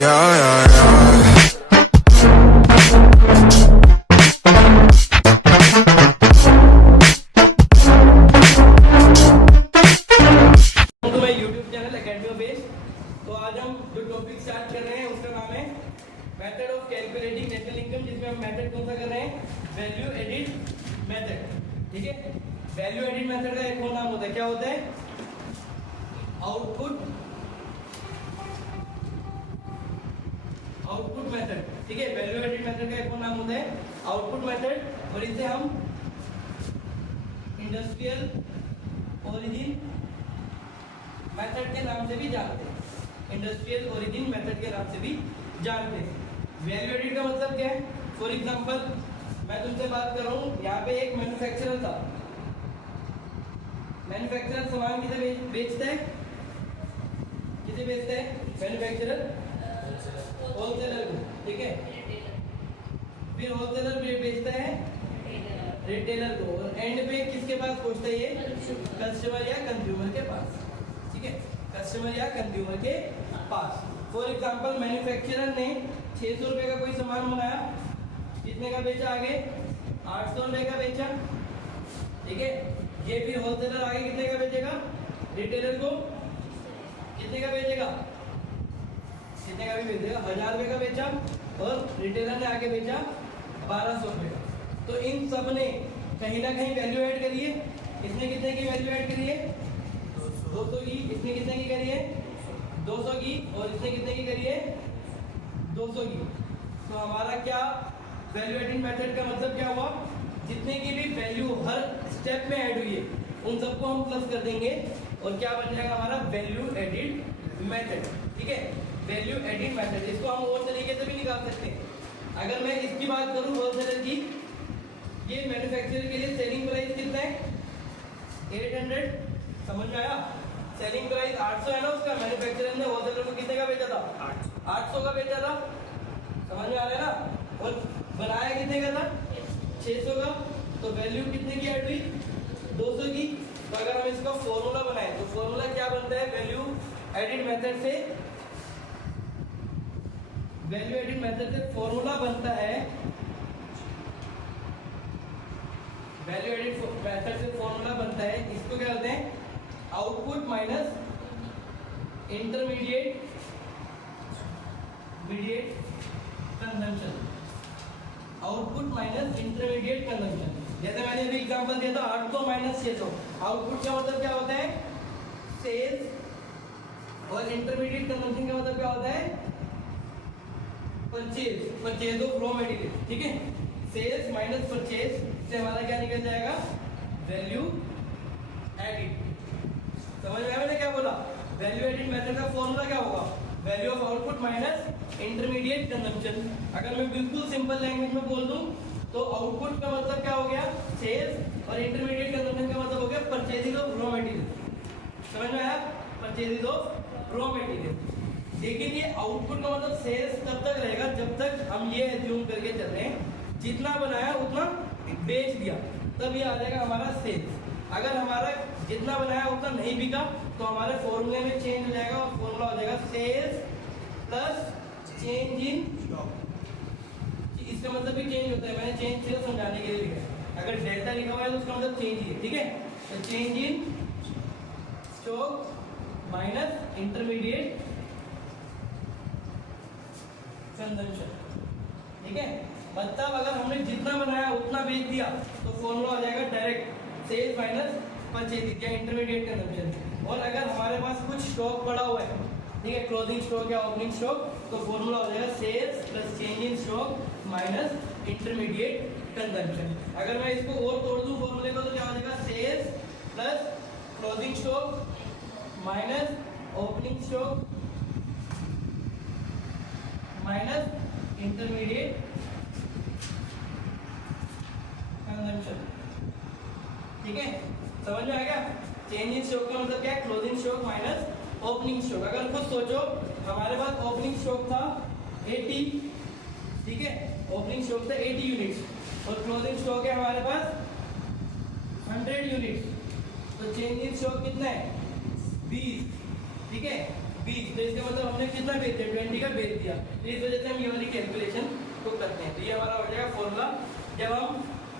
Yeah, yeah, yeah. तो मैं YouTube channel academy base. तो आज हम जो टॉपिक स्टार्ट कर रहे हैं उसका नाम है method of calculating national income, जिसमें हम मेथड कौन सा कर रहे हैं, वैल्यू एडिड मेथड। ठीक है, वैल्यू एडिड मेथड का एक और नाम होता है, क्या होता है, आउटपुट मेथड। ठीक है, वैल्यू एडिड मेथड का एक और नाम होता है आउटपुट मेथड, और इसे हम इंडस्ट्रियल ओरिजिन मेथड के नाम से भी जानते हैं। इंडस्ट्रियल ओरिजिन मेथड के नाम से भी जानते हैं। वैल्यू एडिड का मतलब क्या है, फॉर एग्जांपल मैं तुमसे बात कर रहा हूँ, यहाँ पे एक मैन्युफैक्चरर था। मैन्युफैक्चरर सामान किसे बेचता है, किसे बेचता है, मैन्युफैक्चरर होलसेलर को। ठीक है, फिर होलसेलर बेचता है रिटेलर को, और एंड पे किसके पास पहुंचता है, ये कस्टमर या कंज्यूमर के पास। ठीक है, कस्टमर या कंज्यूमर के पास। फॉर एग्जांपल मैन्युफैक्चरर ने 600 रुपए का कोई सामान बनाया, कितने का बेचा, आगे 800 रुपए का बेचा। ठीक है, ये फिर होलसेलर आगे कितने का बेचेगा, रिटेलर को कितने का बेचेगा, कितने का भी बेचेगा, 1000 रुपए का बेचा, और रिटेलर ने आगे बेचा 1200 रुपए का। तो इन सब ने कहीं ना कहीं वैल्यू ऐड करी है। इसने कितने की वैल्यू ऐड करी है, 200 की। इसने कितने की करी है, 200 की, और इसने कितने की करी है, 200 की। तो हमारा क्या वैल्यू एडिड मेथड का मतलब क्या हुआ, जितने की भी वैल्यू हर स्टेप में ऐड हुई है उन सबको हम प्लस कर देंगे, और क्या बन जाएगा हमारा वैल्यू एडिड मेथड। ठीक है, वैल्यू एडिड मेथड। इसको हम और तरीके से भी निकाल सकते हैं। अगर मैं इसकी बात करूं होलसेलर की, ये मैन्युफैक्चरर के लिए सेलिंग प्राइस कितना है, 800। समझ में आया, सेलिंग प्राइस 800 है ना उसका। मैन्युफैक्चरर ने होलसेलर को कितने का बेचा था, 800 का बेचा था। समझ में आ रहा है ना, और बनाया कितने का था, 600 का। तो वैल्यू कितने की ऐड हुई, 200 की। तो अगर हम इसका फॉर्मूला बनाए तो फॉर्मूला क्या बनता है, वैल्यू एडिड मेथड से, वैल्यू एडिड मेथड से फॉर्मूला बनता है, वैल्यू एडिड मेथड से फॉर्मूला बनता है, इसको क्या कहते हैं, output minus intermediate consumption. Output minus intermediate consumption. जैसे मैंने अभी एग्जांपल दिया था 800 माइनस 600। आउटपुट का मतलब क्या होता है, सेल्स, और इंटरमीडिएट कंजम्पशन का मतलब क्या होता है, परचेज ऑफ रॉ मटेरियल। ठीक है, सेल्स माइनस परचेज से हमारा क्या निकल जाएगा, वैल्यू एडिड। समझ में आया मैंने क्या बोला, वैल्यू एडिड मेथड का फॉर्मूला क्या होगा, value of output minus intermediate consumption. अगर मैं बिल्कुल सिंपल लैंग्वेज में बोल दूं तो आउटपुट का मतलब क्या हो गया, सेल्स, और इंटरमीडिएट कंजम्पशन का मतलब हो गया परचेजिंग ऑफ रॉ मटेरियल। समझ में आया, परचेजिंग ऑफ रॉ मटेरियल। लेकिन ये आउटपुट का मतलब सेल्स तब तक रहेगा जब तक हम ये एज्यूम करके चल रहे हैं जितना बनाया उतना बेच दिया, तब ये आ जाएगा हमारा सेल्स। अगर हमारा जितना बनाया उतना नहीं बिका तो हमारे फॉर्मूले में चेंज हो जाएगा, और फॉर्मूला हो जाएगा sales plus change in stock. इसका मतलब भी चेंज होता है, मैंने चेंज सिर्फ समझाने के लिए लिखा है। अगर डेल्टा लिखा हुआ है तो उसका मतलब चेंज ही है। ठीक है, तो change in stock minus intermediate consumption. ठीक है, मतलब अगर हमने जितना बनाया उतना बेच दिया तो फॉर्मूला हो जाएगा डायरेक्ट सेल्स माइनस परचेजिंग या इंटरमीडिएट कंजम्पशन। और अगर हमारे पास कुछ स्टॉक पड़ा हुआ है, ठीक है, क्लोजिंग स्टॉक या ओपनिंग स्टॉक, तो फॉर्मूला हो जाएगा sales plus change in stock minus intermediate consumption. अगर मैं इसको और तोड़ दूं फॉर्मूले को तो क्या हो जाएगा, sales plus closing stock minus opening stock minus intermediate consumption. ठीक है, समझ में आ गया। चेंज इन स्टॉक का मतलब क्या है, closing stock minus opening stock. अगर खुद सोचो हमारे पास ओपनिंग स्टॉक था 80, ठीक है, ओपनिंग स्टॉक था 80 यूनिट्स, और क्लोजिंग स्टॉक है हमारे पास 100 यूनिट्स। तो चेंज इन स्टॉक कितना है, 20। ठीक है, 20, तो इसका मतलब हमने कितना भेज दिया, 20 का भेज दिया। तो इस वजह से हम ये वाली कैलकुलेशन को करते हैं। तो ये हमारा हो जाएगा फॉर्मूला। जब हम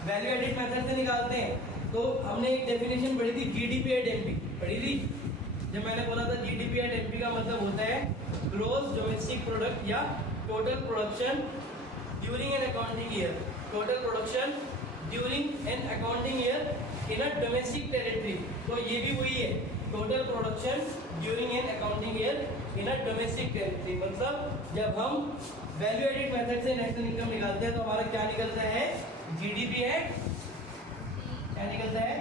वैल्यू एडिट मेथड से निकालते हैं तो हमने एक डेफिनेशन पढ़ी थी, जीडीपी एट एमपी पढ़ी थी। जब मैंने बोला था जीडीपी एट एमपी का मतलब होता है ग्रॉस डोमेस्टिक प्रोडक्ट या total production during an accounting year. Total production during an accounting year in a domestic territory. तो ये भी वही है, total production during an accounting year in a domestic territory. मतलब जब हम वैल्यू एडिट मेथड से नेशनल इनकम निकालते हैं तो हमारा क्या निकलता है, जीडीपी एट, क्या निकलता है,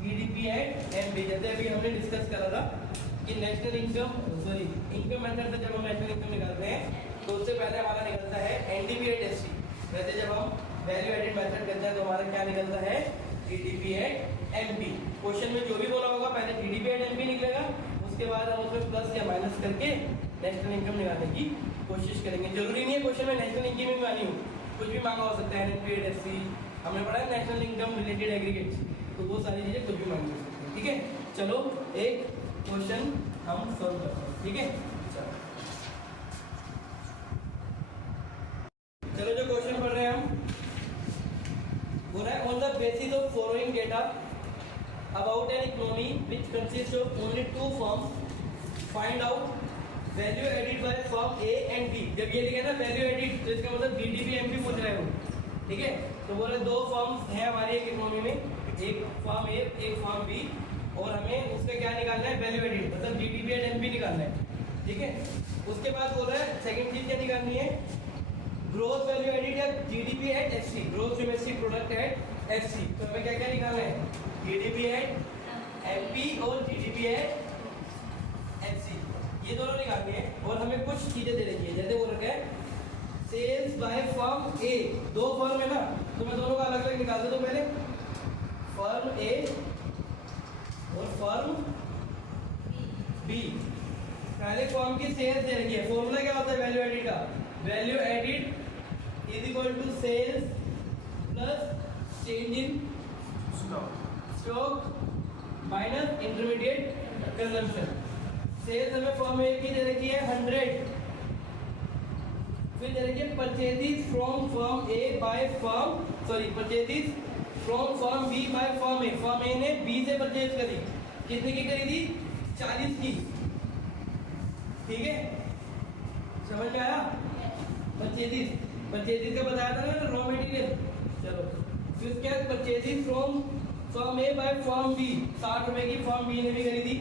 जीडीपी एट एमपी। जैसे अभी हमने डिस्कस करा था कि national income sorry income method से जब हम नेशनल इनकम निकालते हैं तो उससे पहले हमारा निकलता है एनडीपी एट एससी। वैसे जब हम वैल्यू एडिट मेथड करते हैं तो हमारा क्या निकलता है, जीडीपी एट एमपी। क्वेश्चन में जो भी बोला होगा पहले जीडीपी एट एमपी निकलेगा, उसके बाद हम उसमें प्लस या माइनस करके नेशनल इनकम निकालने की कोशिश करेंगे। जरूरी नहीं है क्वेश्चन में नेशनल इनकम भी मानी हो, कुछ भी मांगा हो सकता है, एनपी एट एससी हमने पढ़ा है, नेशनल इनकम रिलेटेड एग्रीगेट्स, तो वो सारी चीजें कुछ भी मांगी हो सकती है। ठीक है, चलो एक क्वेश्चन हम सॉल्व करते हैं। ठीक है, चलो जो क्वेश्चन पढ़ रहे हैं हम वो है on the basis of following data about an economy which consist of only two firms find out value added by firm A and B. जब ये लिखा ना वैल्यू एडिड तो इसका मतलब जीडीपी एमपी पूछ रहे हो। ठीक है, तो बोले दो फर्म्स हैं हमारी एक इकोनॉमी में, एक फर्म ए एक फर्म बी, और हमें उसका क्या निकालना है, वैल्यू एडिड मतलब जीडीपी एंड एमपी निकालना है। ठीक है, उसके बाद बोल रहा है सेकंड चीज क्या निकालनी है, ग्रोथ वैल्यू एडिड या GDP at FC, growth domestic product at FC. तो हमें क्या क्या निकालना है, जीडीपी एट एमपी और जीडीपी एट एफसी, ये दोनों निकालने हैं। और हमें कुछ चीजें दे रखी है, जैसे वो रखा है सेल्स बाय फर्म ए, दो फर्म है ना, तो मैं दोनों का अलग अलग निकाल देता हूं। पहले फर्म ए और फर्म बी, पहले फर्म की सेल्स दे रखी है। फॉर्मूला क्या होता है वैल्यू एडिड का, value added is equal to sales plus change in stock minus intermediate consumption. Sales हमें फर्म ए की दे रखी है 100, फिर दे रखी है purchases from firm A by firm sorry purchases from firm B by firm A. Firm A ने बी से परचेज करी, कितने की करी थी, 40 की। ठीक है, समझ में आया, परचेजेस परचेजेस का बताया था ना रॉ मटेरियल। चलो फिर क्या, purchases from firm A by firm B, 60 रुपए की फर्म बी ने भी करी थी,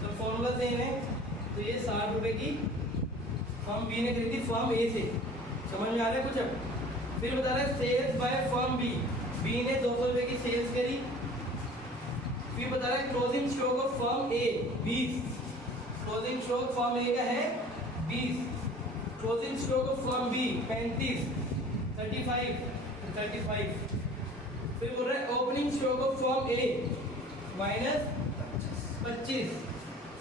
तो फॉर्मूला सेम है। तो ये 60 रुपए की फर्म बी ने खरीदी फर्म ए से, समझ में आ रहा है कुछ। अब फिर बता रहा है sales by firm B, B ने 200 रुपए की सेल्स करी। फिर बता रहा है closing stock of firm A 20, closing stock firm A का है 20, closing stock of firm B 35, 35। फिर बोल रहा है opening stock of firm A minus 25,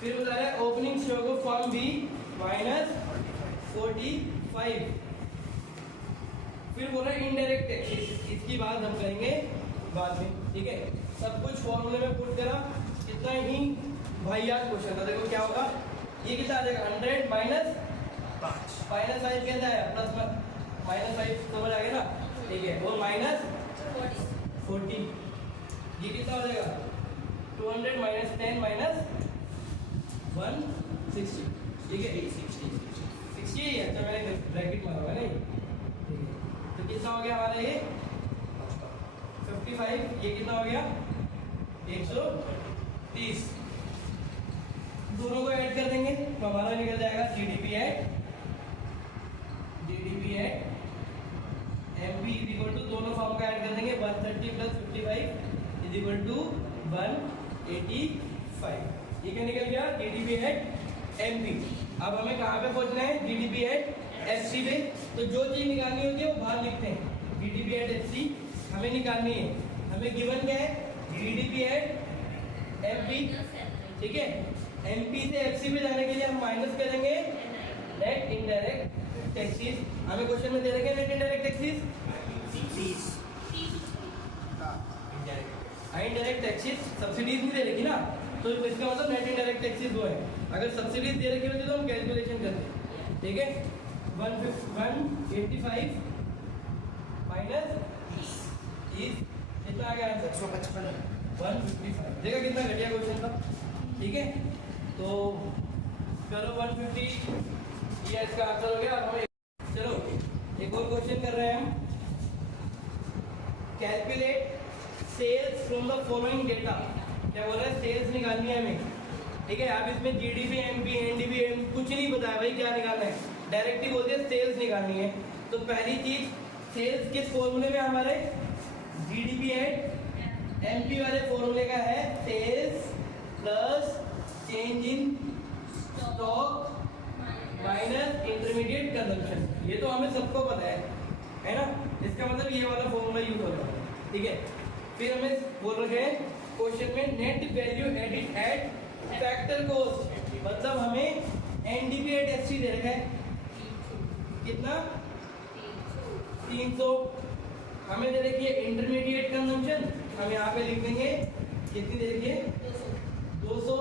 फिर बता रहा है opening stock of firm B minus 45। फिर बोल रहा है इनडायरेक्ट टैक्सेस, इसकी बात हम करेंगे बाद में। ठीक है, सब कुछ फॉर्मूले में पुट करा, इतना ही वाहियात क्वेश्चन था। देखो क्या होगा, ये कितना आ जाएगा 100 माइनस 5, माइनस 5 कैसा है, प्लस माइनस 5 समझ आ गया ना। ठीक है, और माइनस 40, ये कितना हो जाएगा 200 माइनस 10 माइनस 160। ठीक है, 60 ही है। अच्छा मैंने ब्रैकेट मारा हुआ नहीं। ठीक है, तो कितना हो गया हमारा ये 55, ये कितना हो गया 130। दोनों को ऐड कर देंगे तो हमारा निकल जाएगा GDP at MP is equal to, दोनों फॉर्म का ऐड कर देंगे 130 प्लस 55 इज इक्वल टू 185। ये क्या निकल गया, जीडीपी एट एमपी। अब हमें कहाँ पे पहुंचना है, जीडीपी एट एफसी पे। तो जो चीज निकालनी होती है वो बाहर लिखते हैं, जीडीपी एट एफसी हमें निकालनी है। हमें गिवन क्या है, जीडीपी एट एमपी। ठीक है, एमपी से एफसी पे जाने के लिए हम माइनस करेंगे नेट इनडायरेक्ट टैक्सेस। हमें क्वेश्चन में दे रखे net indirect taxes, indirect taxes subsidies नहीं दे रखी ना, तो इसका मतलब नेट इनडायरेक्ट टैक्सेस वो है। अगर सब्सिडीज दे रखी होती तो हम कैलकुलेशन करते, ठीक है। 185 माइनस 30 कितना आ गया आंसर? 155। 155 देखा कितना घटिया क्वेश्चन था, ठीक है। तो करो 150, ये इसका आंसर हो गया। अब हमें चलो एक और क्वेश्चन कर रहे हैं हम। Calculate sales from the following data. क्या बोल रहा है? सेल्स निकालनी है हमें, ठीक है। आप इसमें जीडीपी, एमपी, एनडीपी कुछ नहीं बताया भाई क्या निकालना है, डायरेक्टली बोल दिया सेल्स निकालनी है। तो पहली चीज सेल्स किस फॉर्मूले में हमारे? जीडीपी एट एमपी वाले फॉर्मूले का है sales plus change in stock minus intermediate consumption. ये तो हमें सबको पता है ना। इसका मतलब ये वाला फॉर्मूला यूज हो रहा है, ठीक है। फिर हमें बोल रखे हैं क्वेश्चन में net value edit eight factor cost, मतलब हमें एनडीपी एट एससी दे रखा है कितना? 300। हमें दे रखी है इंटरमीडिएट कंजम्पशन, हम यहाँ पे लिख देंगे कितनी दे रखी है? 200।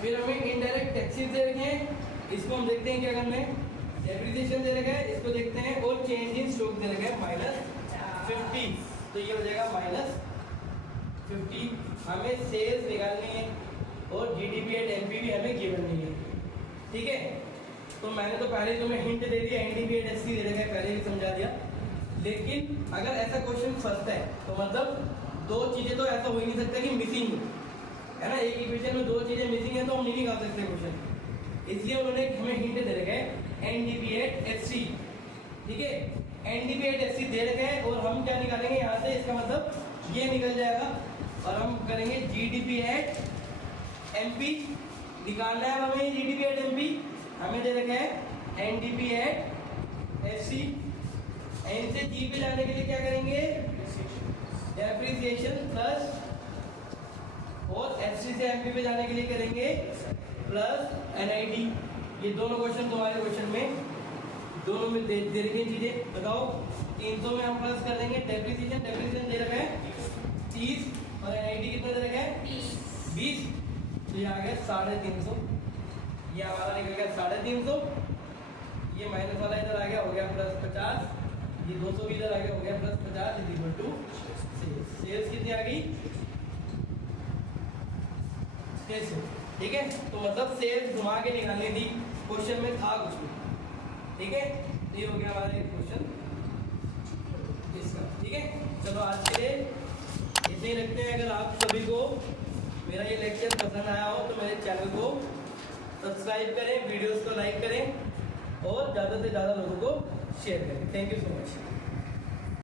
फिर हमें इनडायरेक्ट टैक्सेस दे रखे हैं, इसको हम देखते हैं क्या करना है। डेप्रिसिएशन दे रखा है, इसको देखते हैं। और चेंज इन स्टॉक दे रखा है -50, तो ये हो जाएगा -50। हमें सेल्स निकालनी है और जीडीपी एट एमपी भी हमें गिवन नहीं है, ठीक है। तो मैंने तो पहले तुम्हें हिंट दे दिया, एनडीपी एट एससी दे रखा है, पहले ही समझा दिया। लेकिन अगर ऐसा क्वेश्चन फंसता है तो मतलब दो चीजें तो ऐसा हो ही नहीं सकता कि मिसिंग है ना। एक इक्वेशन में दो चीजें मिसिंग है तो हम नहीं निकाल सकते क्वेश्चन, इसलिए उन्होंने हमें हिंट दे रखा है एनडीपी एट एससी, ठीक है। एनडीपी एट एससी दे रखा है और हम क्या निकालेंगे यहाँ से? इसका मतलब ये निकल जाएगा और हम करेंगे जीडीपी एट एमपी निकालना है हमें। जीडीपी एट एमपी हमें दे रखा है एनडीपी एट एफसी। एन से जी पे जाने के लिए क्या करेंगे? डेप्रिसिएशन प्लस, और एफसी से एमपी पे जाने के लिए करेंगे प्लस एनआईडी। ये दोनों क्वेश्चन तुम्हारे क्वेश्चन में दोनों में दे रखी चीजें। बताओ 300 में हम प्लस कर देंगे डेप्रिसिएशन दे रखा है 30 और एनआईडी कितना दे रखा है? 20। तो ये आ गया 350। ये हमारा निकल गया 350। ये माइनस वाला इधर आ गया, हो गया +50। ये 200 भी इधर आ गया, हो गया +50 इक्वल टू सेल्स कितनी आ गई? 600, ठीक है। तो मतलब सेल्स घुमा के निकालनी थी, क्वेश्चन में था कुछ भी, ठीक है। तो ये हो गया हमारे क्वेश्चन इसका, ठीक है। चलो आज के लिए इतने ही रखते हैं। अगर आप सभी को मेरा ये लेक्चर पसंद आया हो तो मेरे चैनल को सब्सक्राइब करें, वीडियोस को लाइक करें और ज़्यादा से ज़्यादा लोगों को शेयर करें। Thank you so much.